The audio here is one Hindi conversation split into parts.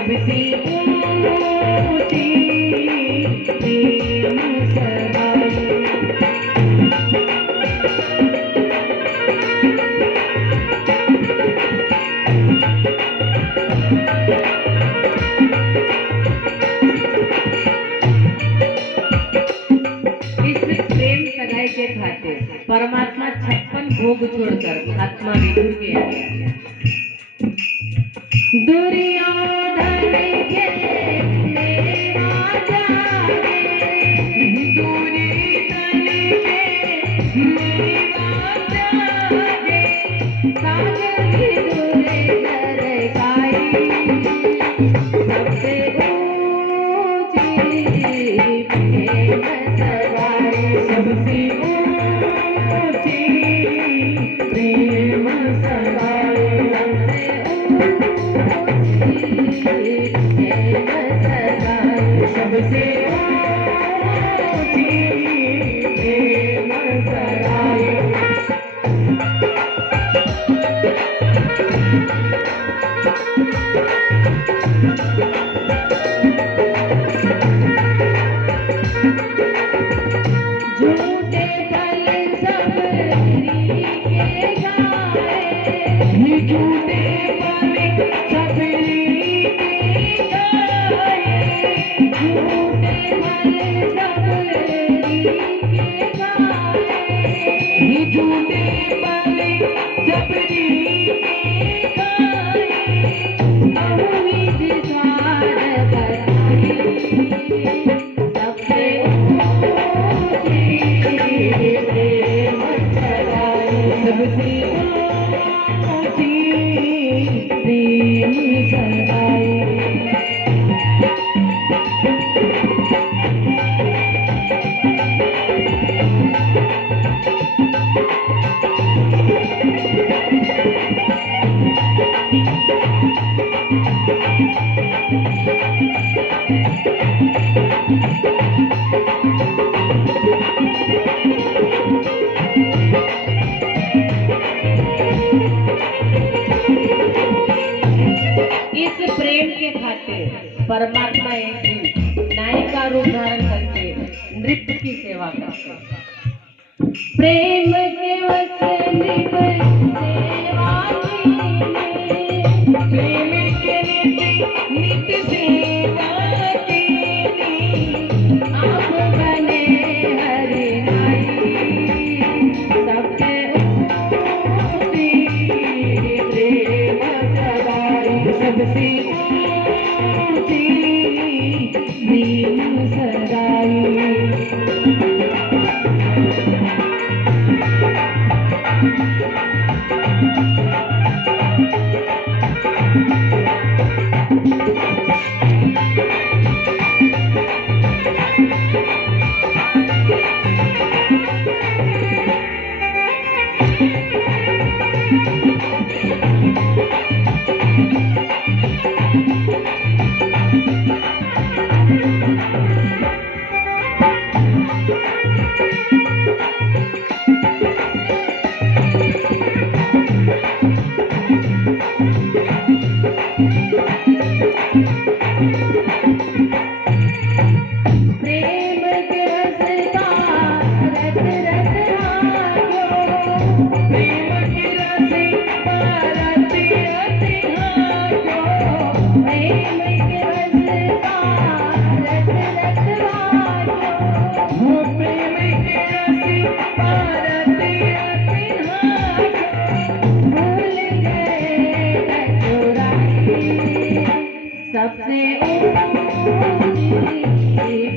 सबसे ऊंची प्रेम सगाई। के खातिर परमात्मा 56 भोग छोड़कर आत्मा विदुर के आया। दुर्योधन के मेवा जागे, दुर्योधन के मेवा जागे, सागर विदुर कर गाई। सबसे ऊंची प्रेम सगाई। सबसे प्रेम सगाई। सबसे ऊंची प्रेम सगाई। झूठे फल सब री के गाए, झूठे फल सब री के गाए, झूठे फल सब री के गाए, झूठे फल सब री के गाए, बहुविध द्वार बताए। सबसे प्रेम सगाई। सबसे ऊंची प्रेम सगाई। इस प्रेम के खातिर परमात्मा एक दिन नायिका रूप धारण करके नृत्य की सेवा करते हैं। प्रेम के वश नृप सेवा कीने, प्रेम के नित्य सेवा कीने, आप बने हरि नाई। सबसे ऊंची प्रेम सगाई। सबसे ऊंची प्रेम सगाई। प्रेम के रस का रत रत आयो, प्रेम के रस का रत रत आयो, प्रेम के रस का रत रत आयो, प्रेम के रस का रत रत आयो, भूल गए चुराई। सबसे ऊंची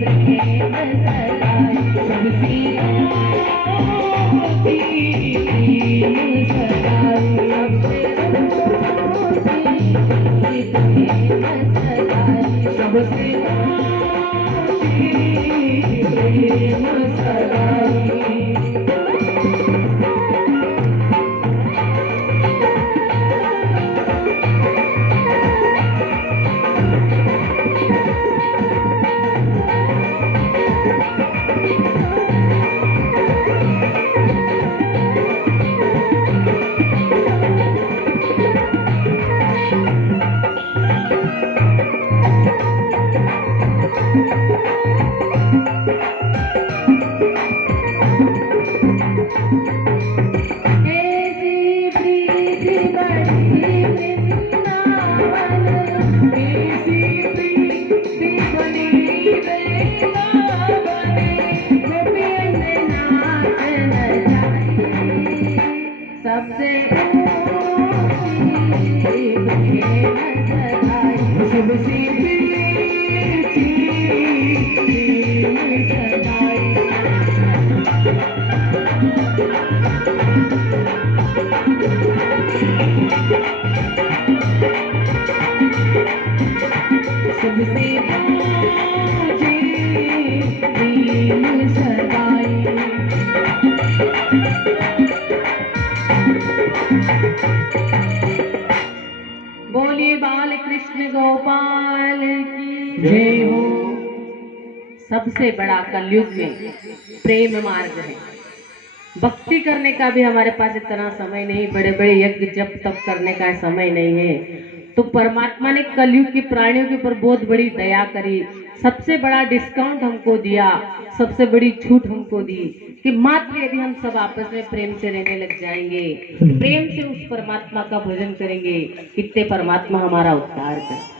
प्रेम सगाई। सबसे ऊंची प्रेम सगाई। सबसे ऊंची प्रेम सगाई। बोलिए बाल कृष्ण गोपाल की जय हो। सबसे बड़ा कलयुग में प्रेम मार्ग है। भक्ति करने का भी हमारे पास इतना समय नहीं, बड़े बड़े यज्ञ जप तप करने का समय नहीं है। तो परमात्मा ने कलयुग की प्राणियों के ऊपर बहुत बड़ी दया करी, सबसे बड़ा डिस्काउंट हमको दिया, सबसे बड़ी छूट हमको दी कि मात्र यदि हम सब आपस में प्रेम से रहने लग जाएंगे, प्रेम से उस परमात्मा का भजन करेंगे, कितने परमात्मा हमारा उद्धार करें।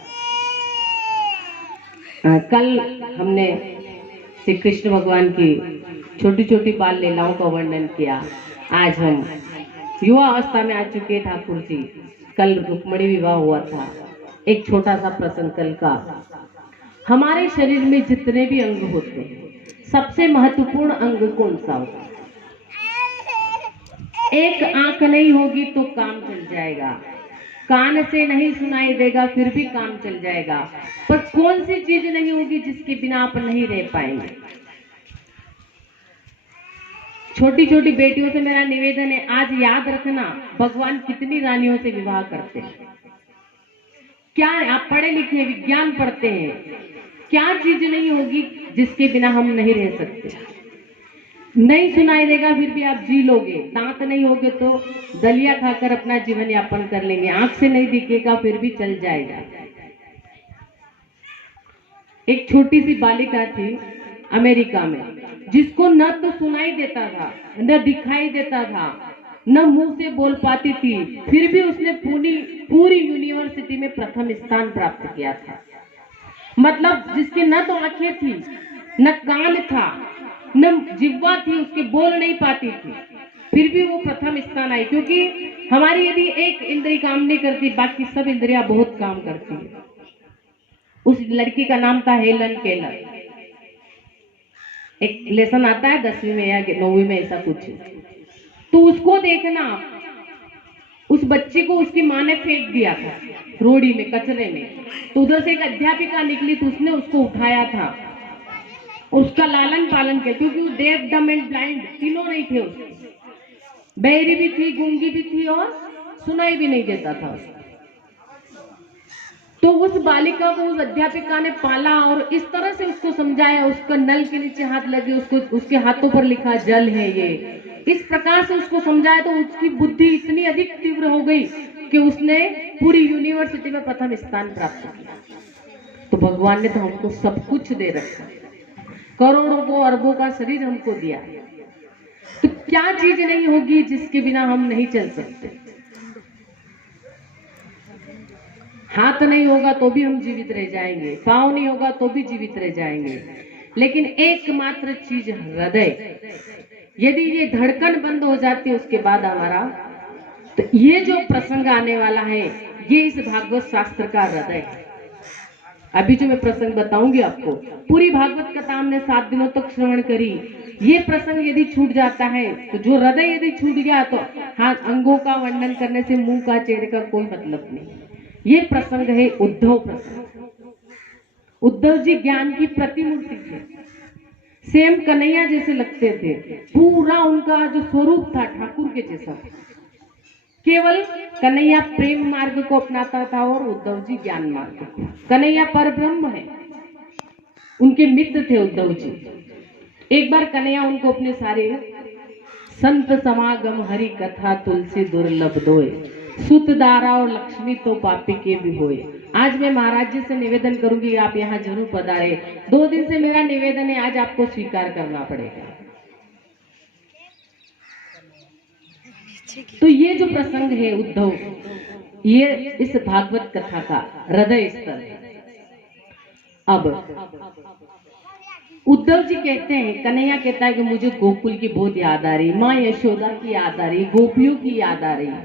कल हमने श्री कृष्ण भगवान की छोटी छोटी बाल लीलाओं का वर्णन किया। आज हम युवा अवस्था में आ चुके ठाकुर जी। कल रुक्मणी विवाह हुआ था। एक छोटा सा प्रसंग कल का। हमारे शरीर में जितने भी अंग होते हैं, सबसे महत्वपूर्ण अंग कौन सा होता है? एक आंख नहीं होगी तो काम चल जाएगा, कान से नहीं सुनाई देगा फिर भी काम चल जाएगा, पर कौन सी चीज नहीं होगी जिसके बिना आप नहीं रह पाएंगे? छोटी छोटी बेटियों से मेरा निवेदन है, आज याद रखना भगवान कितनी रानियों से विवाह करते हैं। क्या आप पढ़े लिखे विज्ञान पढ़ते हैं, क्या चीज नहीं होगी जिसके बिना हम नहीं रह सकते? नहीं सुनाई देगा फिर भी आप जी लोगे, दांत नहीं होगे तो दलिया खाकर अपना जीवन यापन कर लेंगे, आंख से नहीं दिखेगा फिर भी चल जाएगा। एक छोटी सी बालिका थी अमेरिका में, जिसको न तो सुनाई देता था, न दिखाई देता था, न मुंह से बोल पाती थी, फिर भी उसने पूरी यूनिवर्सिटी में प्रथम स्थान प्राप्त किया था। मतलब जिसके न तो आंखें थी, न कान था, न जिह्वा थी, उसके बोल नहीं पाती थी, फिर भी वो प्रथम स्थान आई। क्योंकि हमारी यदि एक इंद्रिय काम नहीं करती, बाकी सब इंद्रियां बहुत काम करती है। उस लड़की का नाम था हेलन केलर। एक लेसन आता है 10वीं में या 9वीं में, ऐसा कुछ। तो उसको देखना, उस बच्ची को उसकी माँ ने फेंक दिया था रोड़ी में, कचरे में। तो उधर से एक अध्यापिका निकली तो उसने उसको उठाया था, उसका लालन पालन किया। क्योंकि वो डेफ डम एंड ब्लाइंड तीनों नहीं थे, उसके बहरी भी थी, गूंगी भी थी और सुनाई भी नहीं देता था उसको। तो उस बालिका को उस अध्यापिका ने पाला और इस तरह से उसको समझाया, उसका नल के नीचे हाथ लगे, उसको उसके हाथों पर लिखा जल है ये, इस प्रकार से उसको समझाया। तो उसकी बुद्धि इतनी अधिक तीव्र हो गई कि उसने पूरी यूनिवर्सिटी में प्रथम स्थान प्राप्त किया। तो भगवान ने तो हमको सब कुछ दे रखा, करोड़ों को अरबों का शरीर हमको दिया, तो क्या चीज नहीं होगी जिसके बिना हम नहीं चल सकते? हाथ नहीं होगा तो भी हम जीवित रह जाएंगे, पाँव नहीं होगा तो भी जीवित रह जाएंगे, लेकिन एकमात्र चीज हृदय, यदि ये धड़कन बंद हो जाती है उसके बाद हमारा, तो ये जो प्रसंग आने वाला है ये इस भागवत शास्त्र का हृदय है। अभी जो मैं प्रसंग बताऊंगी आपको, पूरी भागवत कथा हमने 7 दिनों तक श्रवण करी। ये प्रसंग यदि छूट जाता है, तो जो हृदय यदि छूट गया तो हाँ, अंगों का वर्णन करने से मुंह का चेहरे का कोई मतलब नहीं। ये प्रसंग है उद्धव प्रसंग। उद्धव जी ज्ञान की प्रतिमूर्ति थे, सेम कन्हैया जैसे लगते थे, पूरा उनका जो स्वरूप था ठाकुर के जैसा। केवल कन्हैया प्रेम मार्ग को अपनाता था और उद्धव जी ज्ञान मार्ग को। कन्हैया पर ब्रह्म है, उनके मित्र थे उद्धव जी। एक बार कन्हैया उनको अपने सारे संत समागम हरि कथा तुलसी दुर्लभ दोए, सुत दारा और लक्ष्मी तो पापी के भी होए। आज मैं महाराज जी से निवेदन करूंगी, आप यहाँ जरूर पधारे। 2 दिन से मेरा निवेदन है, आज आपको स्वीकार करना पड़ेगा। तो ये जो प्रसंग है उद्धव, ये इस भागवत कथा का हृदय स्तर है। अब उद्धव जी कहते हैं, कन्हैया कहता है कि मुझे गोकुल की बहुत याद आ रही, माँ यशोदा की याद आ रही, गोपियों की याद आ रही।